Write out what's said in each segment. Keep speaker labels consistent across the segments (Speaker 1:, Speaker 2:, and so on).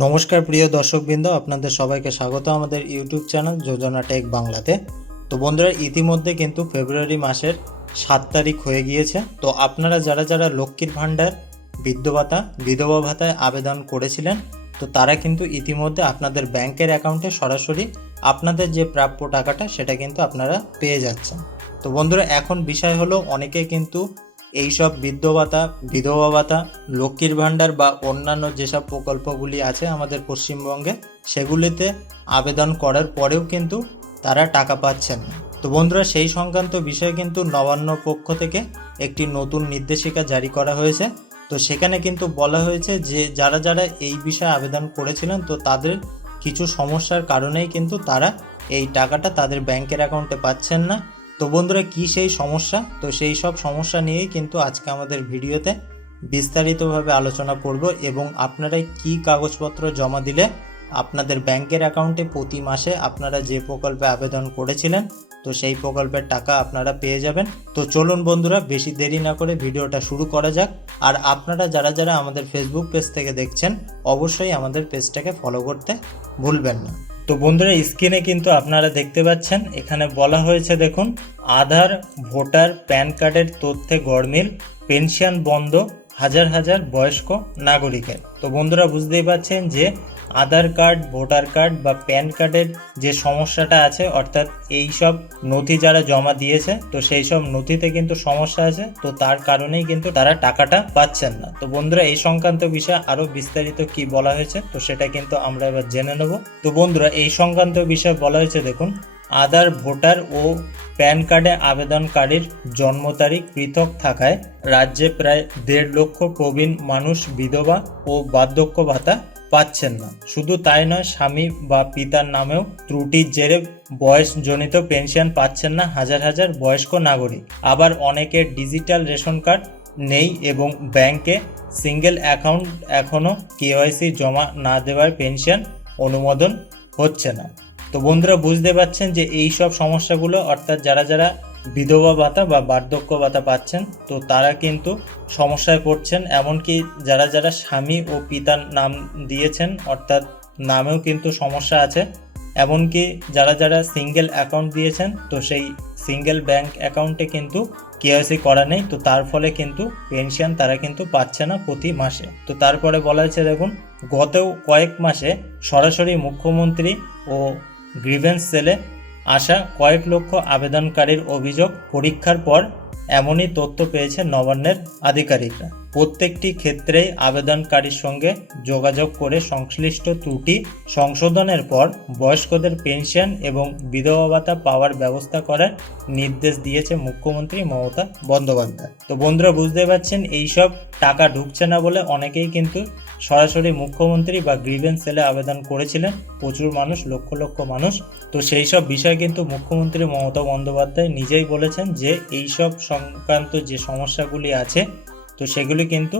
Speaker 1: নমস্কার প্রিয় দর্শকবৃন্দ, আপনাদের সবাইকে স্বাগত আমাদের ইউটিউব চ্যানেল যোজনা টেক বাংলাতে। তো বন্ধুরা, ইতিমধ্যে কিন্তু ফেব্রুয়ারি মাসের সাত তারিখ হয়ে গিয়েছে। তো আপনারা যারা যারা লক্ষ্মীর ভাণ্ডার বৃদ্ধ ভাতা, বিধবা ভাতায় আবেদন করেছিলেন, তো তারা কিন্তু ইতিমধ্যে আপনাদের ব্যাংকের অ্যাকাউন্টে সরাসরি আপনাদের যে প্রাপ্য টাকাটা, সেটা কিন্তু আপনারা পেয়ে যাচ্ছেন। তো বন্ধুরা, এখন বিষয় হলো, অনেকে কিন্তু এইসব বৃদ্ধ ভাতা বিধবা ভাতা লক্ষ্মীর ভাণ্ডার বা অন্যান্য যেসব প্রকল্পগুলি আছে আমাদের পশ্চিমবঙ্গে, সেগুলিতে আবেদন করার পরেও কিন্তু তারা টাকা পাচ্ছেন। তো বন্ধুরা, সেই সংক্রান্ত বিষয়ে কিন্তু নবান্ন পক্ষ থেকে একটি নতুন নির্দেশিকা জারি করা হয়েছে। তো সেখানে কিন্তু বলা হয়েছে যে, যারা যারা এই বিষয়ে আবেদন করেছিলেন, তো তাদের কিছু সমস্যার কারণেই কিন্তু তারা এই টাকাটা তাদের ব্যাংকের অ্যাকাউন্টে পাচ্ছেন না। তো বন্ধুরা, কি সেই সমস্যা? তো সেই সব সমস্যা নিয়েই কিন্তু আজকে আমাদের ভিডিওতে বিস্তারিতভাবে আলোচনা করব এবং আপনারা কি কাগজপত্র জমা দিলে আপনাদের ব্যাংকের অ্যাকাউন্টে প্রতি মাসে আপনারা যে প্রকল্পে আবেদন করেছিলেন, তো সেই প্রকল্পের টাকা আপনারা পেয়ে যাবেন। তো চলুন বন্ধুরা, বেশি দেরি না করে ভিডিওটা শুরু করা যাক। আর আপনারা যারা যারা আমাদের ফেসবুক পেজ থেকে দেখছেন, অবশ্যই আমাদের পেজটাকে ফলো করতে ভুলবেন না। তো বন্ধুরা স্ক্রিনে কিন্তু আপনারা দেখতে পাচ্ছেন, এখানে বলা হয়েছে দেখুন, আধার, ভোটার, প্যান কার্ডের তথ্যে গড়মিল পেনশন বন্ধ, হাজার হাজার বয়স্ক নাগরিকের। তো বন্ধুরা, বুঝতেই পাচ্ছেন যে আধার কার্ড, ভোটার কার্ড বা প্যান কার্ডের যে সমস্যাটা আছে, অর্থাৎ এই সব নথি যারা জমা দিয়েছে, তো সেই সব নথিতে কিন্তু সমস্যা আছে। তো তার কারণেই কিন্তু তারা টাকাটা পাচ্ছেন না। তো বন্ধুরা, এই সংক্রান্ত বিষয়ে আরও বিস্তারিত কি বলা হয়েছে, তো সেটা কিন্তু আমরা এবার জেনে নেব। তো বন্ধুরা, এই সংক্রান্ত বিষয়ে বলা হয়েছে, দেখুন, আধার, ভোটার ও প্যান কার্ডে আবেদনকারীর জন্ম তারিখ পৃথক থাকায় রাজ্যে প্রায় দেড় লক্ষ প্রবীণ মানুষ, বিধবা ও বার্ধক্য ভাতা পাচ্ছেন না। শুধু তাই নয়, স্বামী বা পিতার নামেও ত্রুটির জেরে বয়সজনিত পেনশন পাচ্ছেন না হাজার হাজার বয়স্ক নাগরিক। আবার অনেকের ডিজিটাল রেশন কার্ড নেই এবং ব্যাংকে সিঙ্গেল অ্যাকাউন্ট এখনও কেওয়াইসি জমা না দেওয়ায় পেনশন অনুমোদন হচ্ছে না। তো বন্ধুরা, বুঝতে পারছেন যে এই সব সমস্যাগুলো অর্থাৎ যারা যারা বিধবা ভাতা বা বার্ধক্য ভাতা পাচ্ছেন, তো তারা কিন্তু সমস্যায় পড়ছেন। এমনকি যারা যারা স্বামী ও পিতার নাম দিয়েছেন, অর্থাৎ নামেও কিন্তু সমস্যা আছে। এমনকি যারা যারা সিঙ্গেল অ্যাকাউন্ট দিয়েছেন, তো সেই সিঙ্গেল ব্যাংক অ্যাকাউন্টে কিন্তু কেওয়াইসি করা নেই, তো তার ফলে কিন্তু পেনশন তারা কিন্তু পাচ্ছে না প্রতি মাসে। তো তারপরে বলা হয়েছে, দেখুন, গত কয়েক মাসে সরাসরি মুখ্যমন্ত্রী ও গ্রিভেন্স সেলে আসা কয়েক লক্ষ আবেদনকারীর অভিযোগ পরীক্ষার পর এমনই তথ্য পেয়েছে নবান্নের আধিকারিকরা। প্রত্যেকটি ক্ষেত্রেই আবেদনকারীর সঙ্গে যোগাযোগ করে সংশ্লিষ্ট ত্রুটি সংশোধনের পর বয়স্কদের পেনশন এবং বিধবা ভাতা পাওয়ার ব্যবস্থা করার নির্দেশ দিয়েছে মুখ্যমন্ত্রী মমতা বন্দ্যোপাধ্যায়। তো বন্ধুরা, বুঝতে পারছেন, এইসব টাকা ঢুকছে না বলে অনেকেই কিন্তু সরাসরি মুখ্যমন্ত্রী বা গ্রিভেন্স সেলে আবেদন করেছিলেন। প্রচুর মানুষ, লক্ষ লক্ষ মানুষ। তো সেই সব বিষয় কিন্তু মুখ্যমন্ত্রী মমতা বন্দ্যোপাধ্যায় নিজেই বলেছেন যে, এইসব সংক্রান্ত যে সমস্যাগুলি আছে তো সেগুলি কিন্তু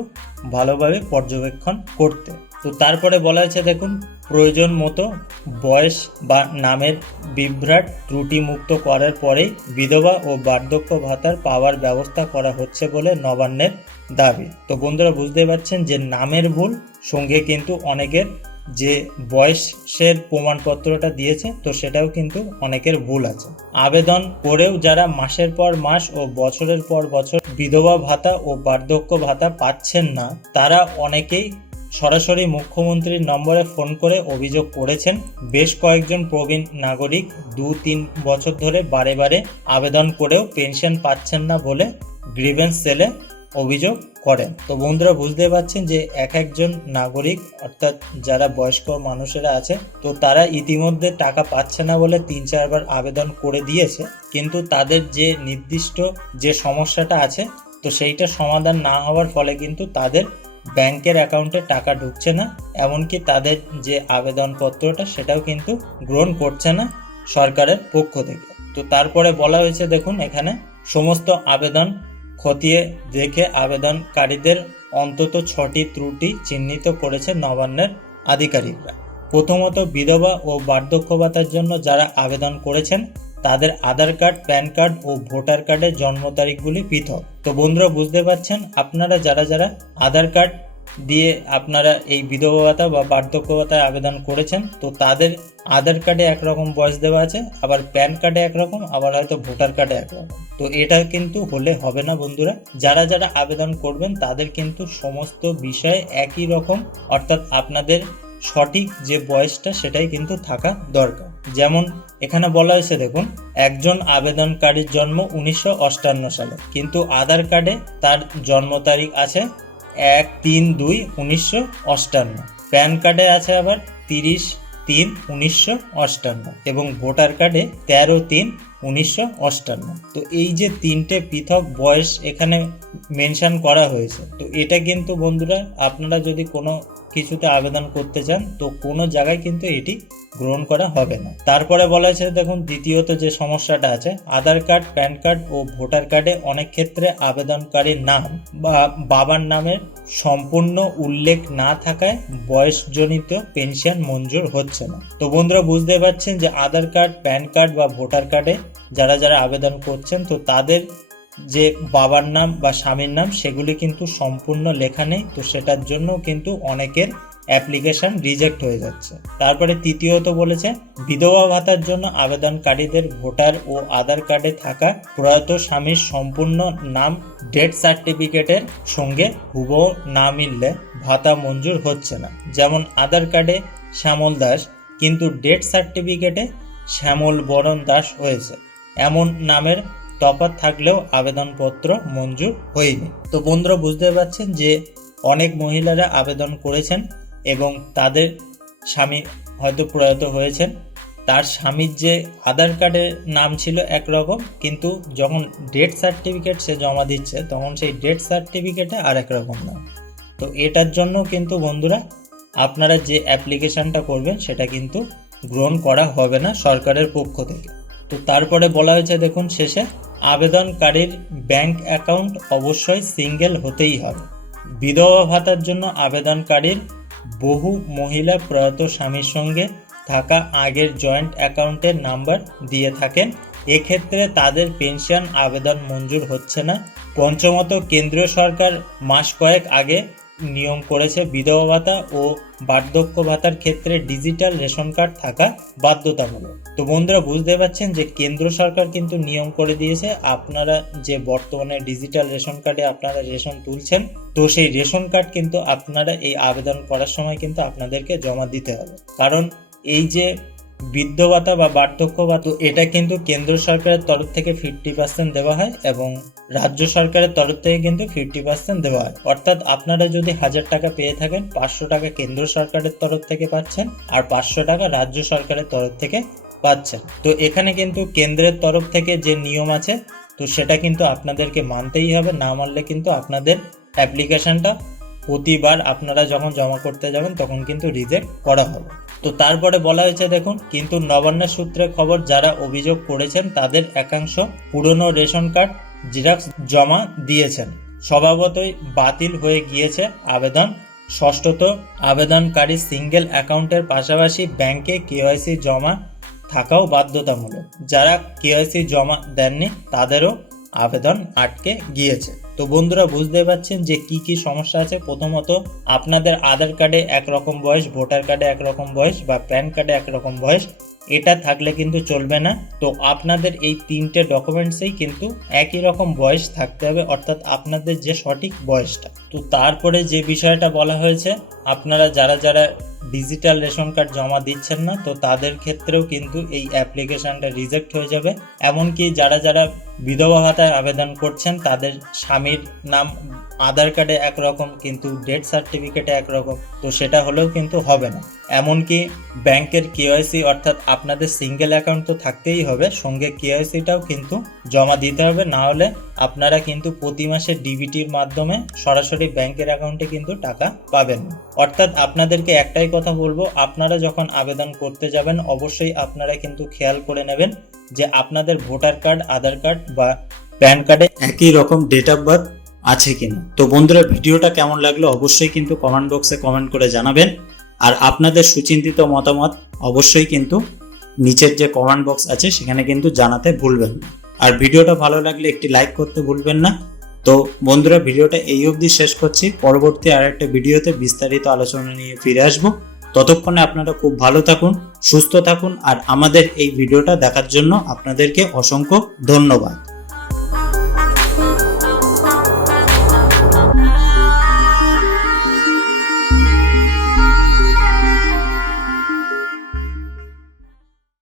Speaker 1: ভালোভাবে পর্যবেক্ষণ করতে। তো তারপরে বলা হয়েছে, দেখুন, প্রয়োজন মতো বয়স বা নামের বিভ্রাট ত্রুটিমুক্ত করার পরেই বিধবা ও বার্ধক্য ভাতার পাওয়ার ব্যবস্থা করা হচ্ছে বলে নবান্নের দাবি। তো বন্ধুরা বুঝতে পারছেন যে নামের ভুল সঙ্গে কিন্তু অনেকের যে বয়সের প্রমাণপত্রটা দিয়েছে, তো সেটাও কিন্তু অনেকের ভুল আছে। আবেদন করেও যারা মাসের পর মাস ও বছরের পর বছর বিধবা ভাতা ও বার্ধক্য ভাতা পাচ্ছেন না, তারা অনেকেই সরাসরি মুখ্যমন্ত্রীর নম্বরে ফোন করে অভিযোগ করেছেন। বেশ কয়েকজন প্রবীণ নাগরিক দু তিন বছর ধরে বারে বারে আবেদন করেও পেনশন পাচ্ছেন না বলে গ্রিভেন্স সেলে অভিযোগ করেন। তো বন্ধুরা বুঝতে পারছেন যে এক একজন নাগরিক, অর্থাৎ যারা বয়স্ক মানুষেরা আছে, তো তারা ইতিমধ্যে টাকা পাচ্ছে না বলে তিন চারবার আবেদন করে দিয়েছে। কিন্তু তাদের যে নির্দিষ্ট যে সমস্যাটা আছে, তো সেইটা সমাধান না হওয়ার ফলে কিন্তু তাদের ব্যাংকের অ্যাকাউন্টে টাকা ঢুকছে না। এমনকি তাদের যে আবেদনপত্রটা, সেটাও কিন্তু গ্রহণ করছে না সরকারের পক্ষ থেকে। তো তারপরে বলা হয়েছে, দেখুন, এখানে সমস্ত আবেদন খতিয়ে দেখে আবেদনকারীদের অন্তত ছটি ত্রুটি চিহ্নিত করেছে নবান্নের আধিকারিকরা। প্রথমত বিধবা ও বার্ধক্য ভাতার জন্য যারা আবেদন করেছেন, তাদের আধার কার্ড, প্যান কার্ড ও ভোটার কার্ডের জন্ম তারিখগুলি পৃথক। তো বন্ধুরা, বুঝতে পারছেন আপনারা যারা যারা আধার কার্ড দিয়ে আপনারা এই বিধবা ভাতা বা বার্ধক্য ভাতায় আবেদন করেছেন, তো তাদের আধার কার্ডে একরকম বয়স দেওয়া আছে, আবার প্যান কার্ডে একরকম, আবার হয়তো ভোটার কার্ডে একরকম। তো এটা কিন্তু হলে হবে না বন্ধুরা, যারা যারা আবেদন করবেন তাদের কিন্তু সমস্ত বিষয়ে একই রকম, অর্থাৎ আপনাদের সঠিক যে বয়সটা সেটাই কিন্তু থাকা দরকার। যেমন এখানে বলা হয়েছে, দেখুন, একজন আবেদনকারীর জন্ম উনিশশো সালে, কিন্তু আধার কার্ডে তার জন্ম তারিখ আছে এক তিন দুই উনিশশো অষ্টান্ন। প্যান কার্ডে আছে আবার তিরিশ তিন উনিশশো অষ্টান্ন এবং ভোটার কার্ডে তেরো তিন উনিশশো অষ্টান্ন। তো এই যে তিনটে পৃথক বয়স এখানে মেনশন করা হয়েছে, তো এটা কিন্তু বন্ধুরা আপনারা যদি কোনো কিছুতে আবেদন করতে চান, তো কোনো জায়গায় কিন্তু এটি গ্রহণ করা হবে না। তারপরে বলা হয়েছে, দেখুন, দ্বিতীয়ত যে সমস্যাটা আছে, আধার কার্ড, প্যান কার্ড ও ভোটার কার্ডে অনেক ক্ষেত্রে আবেদনকারীর নাম বা বাবার নামের সম্পূর্ণ উল্লেখ না থাকায় বয়সজনিত পেনশন মঞ্জুর হচ্ছে না। তো বন্ধুরা, বুঝতে পারছেন যে আধার কার্ড, প্যান কার্ড বা ভোটার কার্ডে যারা যারা আবেদন করছেন, তো তাদের যে বাবার নাম বা স্বামীর নাম, সেগুলি কিন্তু সম্পূর্ণ লেখা নেই। তো সেটার জন্য কিন্তু অনেকের অ্যাপ্লিকেশন রিজেক্ট হয়ে যাচ্ছে। তারপরে তৃতীয়ত বলেছে, বিধবা ভাতার জন্য আবেদনকারীদের ভোটার ও আধার কার্ডে থাকা প্রয়াত স্বামীর সম্পূর্ণ নাম ডেথ সার্টিফিকেটের সঙ্গে হুবহু না মিললে ভাতা মঞ্জুর হচ্ছে না। যেমন আধার কার্ডে শ্যামল দাস, কিন্তু ডেথ সার্টিফিকেটে শ্যামল বরণ দাস হয়েছে। এমন নামের তফাৎ থাকলেও আবেদনপত্র মঞ্জুর হয়নি। তো বন্ধুরা, বুঝতে পারছেন যে অনেক মহিলারা আবেদন করেছেন এবং তাদের স্বামী হয়তো প্রয়াত হয়েছেন। তার স্বামীর যে আধার কার্ডের নাম ছিল একরকম, কিন্তু যখন ডেথ সার্টিফিকেট সে জমা দিচ্ছে, তখন সেই ডেথ সার্টিফিকেটে আর এক রকম নাম তো এটার জন্য কিন্তু বন্ধুরা, আপনারা যে অ্যাপ্লিকেশনটা করবেন, সেটা কিন্তু গ্রহণ করা হবে না সরকারের পক্ষ থেকে। তো তারপরে বলা হয়েছে, দেখুন, শেষে, আবেদনকারীর ব্যাংক অ্যাকাউন্ট অবশ্যই সিঙ্গেল হতেই হবে। বিধবা ভাতার জন্য আবেদনকারীর বহু মহিলা প্রয়াত স্বামীর সঙ্গে থাকা আগের জয়েন্ট অ্যাকাউন্টের নাম্বার দিয়ে থাকেন। এক্ষেত্রে তাদের পেনশন আবেদন মঞ্জুর হচ্ছে না। পঞ্চমত, কেন্দ্রীয় সরকার মাস কয়েক আগে নিয়ম করেছে বিধবা ভাতা ও বার্ধক্য ভাতার ক্ষেত্রে ডিজিটাল রেশন কার্ড থাকা বাধ্যতামূলক। তো বন্ধুরা, বুঝতে পারছেন যে কেন্দ্র সরকার কিন্তু নিয়ম করে দিয়েছে, আপনারা যে বর্তমানে ডিজিটাল রেশন কার্ডে আপনারা রেশন তুলছেন, তো সেই রেশন কার্ড কিন্তু আপনারা এই আবেদন করার সময় কিন্তু আপনাদেরকে জমা দিতে হবে। কারণ এই যে বৃদ্ধ ভাতা বা বার্ধক্য ভাতা এটা কিন্তু কেন্দ্র সরকারের তরফ থেকে ফিফটি পার্সেন্ট দেওয়া হয় এবং রাজ্য সরকারের তরফ থেকে কিন্তু ফিফটি পার্সেন্ট দেওয়া হয়। অর্থাৎ আপনারা যদি হাজার টাকা পেয়ে থাকেন, পাঁচশো টাকা কেন্দ্র সরকারের তরফ থেকে পাচ্ছেন আর পাঁচশো টাকা রাজ্য সরকারের তরফ থেকে পাচ্ছেন। তো এখানে কিন্তু কেন্দ্রের তরফ থেকে যে নিয়ম আছে, তো সেটা কিন্তু আপনাদেরকে মানতেই হবে। না মানলে কিন্তু আপনাদের অ্যাপ্লিকেশনটা প্রতিবার আপনারা যখন জমা করতে যাবেন, তখন কিন্তু রিজেক্ট করা হবে। তো তারপরে বলা হয়েছে, দেখুন, কিন্তু নবান্ন সূত্রে খবর, যারা অভিযোগ করেছেন, তাদের একাংশ পুরনো রেশন কার্ড, জিরাক্স জমা দিয়েছেন। স্বভাবতই বাতিল হয়ে গিয়েছে আবেদন। ষষ্ঠত, আবেদনকারী সিঙ্গেল অ্যাকাউন্টের পাশাপাশি ব্যাংকে কেওয়াইসি জমা থাকাও বাধ্যতামূলক। যারা কেওয়াইসি জমা দেননি, তাদেরও আবেদন আটকে গিয়েছে। তো বন্ধুরা, বুঝতে পারছেন যে কি কি সমস্যা আছে? প্রথমত, আপনাদের আধার কার্ডে একরকম বয়স, ভোটার কার্ডে একরকম বয়স বা প্যান কার্ডে একরকম বয়স, এটা থাকলে কিন্তু চলবে না। তো আপনাদের এই তিনটে ডকুমেন্টসেই কিন্তু একই রকম বয়স থাকতে হবে, অর্থাৎ আপনাদের যে সঠিক বয়সটা। তো তারপরে যে বিষয়টা বলা হয়েছে, আপনারা যারা যারা ডিজিটাল রেশন কার্ড জমা দিচ্ছেন না, তো তাদের ক্ষেত্রেও কিন্তু এই অ্যাপ্লিকেশনটা রিজেক্ট হয়ে যাবে। এমনকি যারা যারা বিধবা ভাতায় আবেদন করছেন, তাদের স্বামীর নাম, আধার কার্ডে একরকম কিন্তু ডেথ সার্টিফিকেটে একরকম। তো সেটা হলেও কিন্তু হবে না। এমনকি ব্যাংকের কেওয়াইসি অর্থাৎ আপনাদের সিঙ্গেল অ্যাকাউন্ট তো থাকতেই হবে, সঙ্গে কেওয়াইসিটাও কিন্তু জমা দিতে হবে। না হলে আপনারা কিন্তু প্রতি মাসে ডিবিটির মাধ্যমে সরাসরি ব্যাংকের অ্যাকাউন্টে কিন্তু টাকা পাবেন না। অর্থাৎ আপনাদেরকে একটাই কথা বলব, আপনারা যখন আবেদন করতে যাবেন, অবশ্যই আপনারা কিন্তু খেয়াল করে নেবেন যে আপনাদের ভোটার কার্ড, আধার কার্ড বা প্যান কার্ডে একই রকম ডেট অফ বার্থ আছে কিনা। তো বন্ধুরা, ভিডিওটা কেমন লাগল অবশ্যই কিন্তু কমেন্ট বক্সে কমেন্ট করে জানাবেন। আর আপনাদের সুচিন্তিত মতামত অবশ্যই কিন্তু নিচের যে কমেন্ট বক্স আছে, সেখানে কিন্তু জানাতে ভুলবেন আর ভিডিওটা ভালো লাগলে একটি লাইক করতে ভুলবেন না। তো বন্ধুরা, ভিডিওটা এই অবধি শেষ করছি। পরবর্তী আর একটা ভিডিওতে বিস্তারিত আলোচনা নিয়ে ফিরে আসব। ততক্ষণে আপনারা খুব ভালো থাকুন, সুস্থ থাকুন, আর আমাদের এই ভিডিওটা দেখার জন্য আপনাদেরকে অসংখ্য ধন্যবাদ।